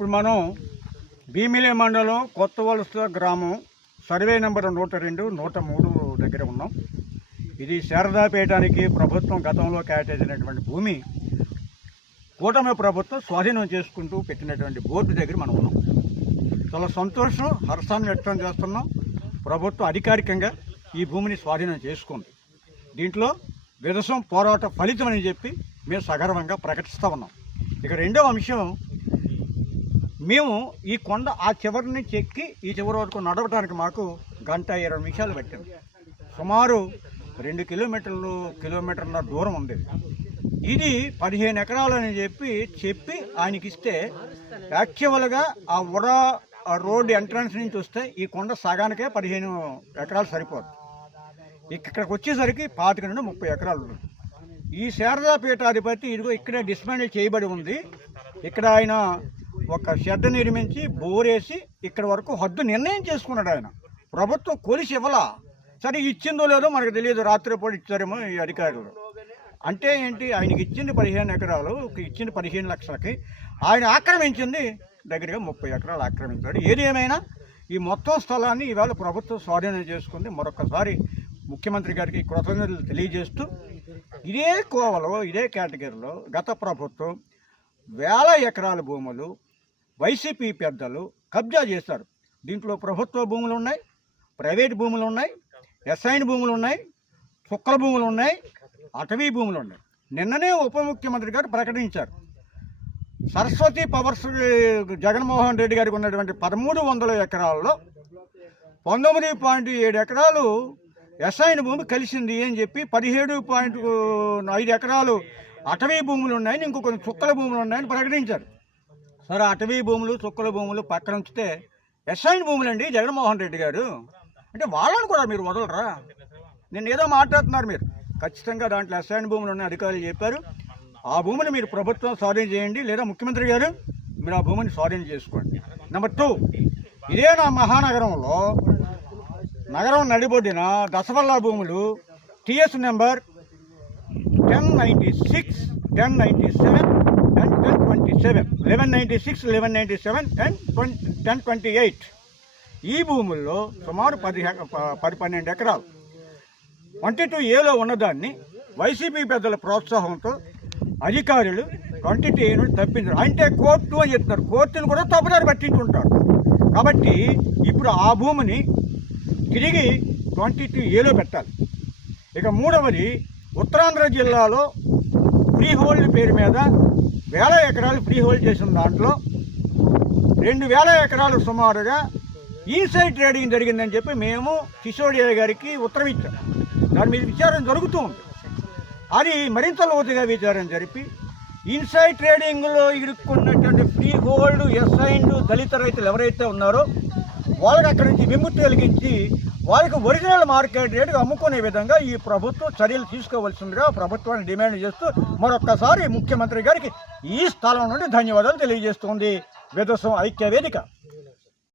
ఇప్పుడు మనం భీమిలి మండలం కొత్త వలస గ్రామం సర్వే నెంబర్ 102, 103 దగ్గర ఉన్నాం. ఇది శారదాపీఠానికి ప్రభుత్వం గతంలో కేటాయించినటువంటి భూమి కూటమి ప్రభుత్వం స్వాధీనం చేసుకుంటూ పెట్టినటువంటి బోర్డు దగ్గర మనం ఉన్నాం. చాలా సంతోషం, హర్షాన్ని వ్యక్తం చేస్తున్నాం. ప్రభుత్వం అధికారికంగా ఈ భూమిని స్వాధీనం చేసుకుంది. దీంట్లో విధ్వంసం పోరాట ఫలితం అని చెప్పి మేము సగర్వంగా ప్రకటిస్తూ ఉన్నాం. ఇక రెండవ అంశం, మేము ఈ కొండ ఆ చివరి నుంచి ఎక్కి ఈ చివరి వరకు నడవడానికి మాకు 1:20 నిమిషాలు పట్టింది. సుమారు 2 కిలోమీటర్ల దూరం ఉంది. ఇది 15 ఎకరాలని చెప్పి ఆయనకి ఇస్తే యాక్చువల్గా ఆ ఉడా రోడ్ ఎంట్రన్స్ నుంచి వస్తే ఈ కొండ సగానికే 15 ఎకరాలు సరిపోతుంది. ఇక్కడికి వచ్చేసరికి 25 నుండి 30 ఎకరాలు ఉంది. ఈ శారదాపీఠాధిపతి ఇదిగో ఇక్కడే డిస్మాండిల్ చేయబడి ఉంది. ఇక్కడ ఆయన ఒక షెడ్ నిర్మించి బోరేసి ఇక్కడ వరకు హద్దు నిర్ణయం చేసుకున్నాడు. ఆయన ప్రభుత్వం కొలిసి ఇవ్వలా. సరే ఇచ్చిందో లేదో మనకు తెలియదు, రాత్రిపూట ఇచ్చారేమో ఈ అధికారులు. అంటే ఏంటి, ఆయనకి ఇచ్చింది 15 ఎకరాలు, ఇచ్చింది 15 లక్షలకి, ఆయన ఆక్రమించింది దగ్గరగా 30 ఎకరాలు ఆక్రమించాడు. ఏది ఏమైనా ఈ మొత్తం స్థలాన్ని ఈవేళ ప్రభుత్వం స్వాధీనం చేసుకుంది. మరొకసారి ముఖ్యమంత్రి గారికి కృతజ్ఞతలు తెలియజేస్తూ, ఇదే కోవలో ఇదే కేటగిరీలో గత ప్రభుత్వం వేల ఎకరాల భూములు వైసీపీ పెద్దలు కబ్జా చేశారు. దీంట్లో ప్రభుత్వ భూములు ఉన్నాయి, ప్రైవేట్ భూములు ఉన్నాయి, ఎస్ఐన్ భూములు ఉన్నాయి, చుక్కల భూములు ఉన్నాయి, అటవీ భూములు ఉన్నాయి. నిన్ననే ఉప ముఖ్యమంత్రి గారు ప్రకటించారు, సరస్వతి పవర్స్ జగన్మోహన్ రెడ్డి గారికి ఉన్నటువంటి 1300 ఎకరాల్లో 19.7 ఎకరాలు ఎస్ఐన్ భూమి కలిసింది అని చెప్పి 17.5 ఎకరాలు అటవీ భూములు ఉన్నాయని, ఇంకో కొన్ని చుక్కల భూములు ఉన్నాయని ప్రకటించారు. సరే, అటవీ భూములు చుక్కల భూములు పక్కన ఉంచితే ఎస్ఐన్ భూములు అండి జగన్మోహన్ రెడ్డి గారు అంటే వాళ్ళని కూడా మీరు వదలరా? నేను ఏదో మాట్లాడుతున్నారు మీరు. ఖచ్చితంగా దాంట్లో ఎస్ఐన్ భూములు ఉన్న అధికారులు చెప్పారు, ఆ భూమిని మీరు ప్రభుత్వం స్వాధీనం చేయండి, లేదా ముఖ్యమంత్రి గారు మీరు ఆ భూమిని స్వాధీనం చేసుకోండి. నెంబర్ 2, ఇదే నా మహానగరంలో నగరం నడిబొడ్డిన దశవల్ల భూములు టీఎస్ నెంబర్ 1096, 1097 and 1027, 1196, 1197 and 1028. ఈ భూముల్లో సుమారు 12 ఎకరాలు 22Aలో ఉన్నదాన్ని వైసీపీ పెద్దల ప్రోత్సాహంతో అధికారులు 22A నుండి తప్పించారు. అంటే కోర్టు అని చెప్తున్నారు, కోర్టును కూడా తప్పుదారి పట్టించుకుంటారు. కాబట్టి ఇప్పుడు ఆ భూమిని తిరిగి 22Aలో పెట్టాలి. ఇక మూడవది, ఉత్తరాంధ్ర జిల్లాలో ఫ్రీ హోల్డ్ పేరు మీద 1000 ఎకరాలు ఫ్రీ హోల్డ్ చేసిన దాంట్లో 2000 ఎకరాలు సుమారుగా ఇన్సైడ్ ట్రేడింగ్ జరిగిందని చెప్పి మేము సిసోడియా గారికి ఉత్తరం ఇచ్చాం. దాని మీద విచారణ జరుగుతూ ఉంది. అది మరింత లోతుగా విచారణ జరిపి ఇన్సైడ్ ట్రేడింగ్లో ఇరుక్కున్నటువంటి ఫ్రీ హోల్డ్ ఎస్ఐన్డ్ దళిత రైతులు ఎవరైతే ఉన్నారో వాళ్ళకి అక్కడి నుంచి విముక్తి కలిగించి వాళ్ళకి ఒరిజినల్ మార్కెట్ రేటుకు అమ్ముకునే విధంగా ఈ ప్రభుత్వం చర్యలు తీసుకోవాల్సిందిగా ప్రభుత్వాన్ని డిమాండ్ చేస్తూ మరొక్కసారి ముఖ్యమంత్రి గారికి ఈ స్థలం నుండి ధన్యవాదాలు తెలియజేస్తుంది విధ్వంసం ఐక్య వేదిక.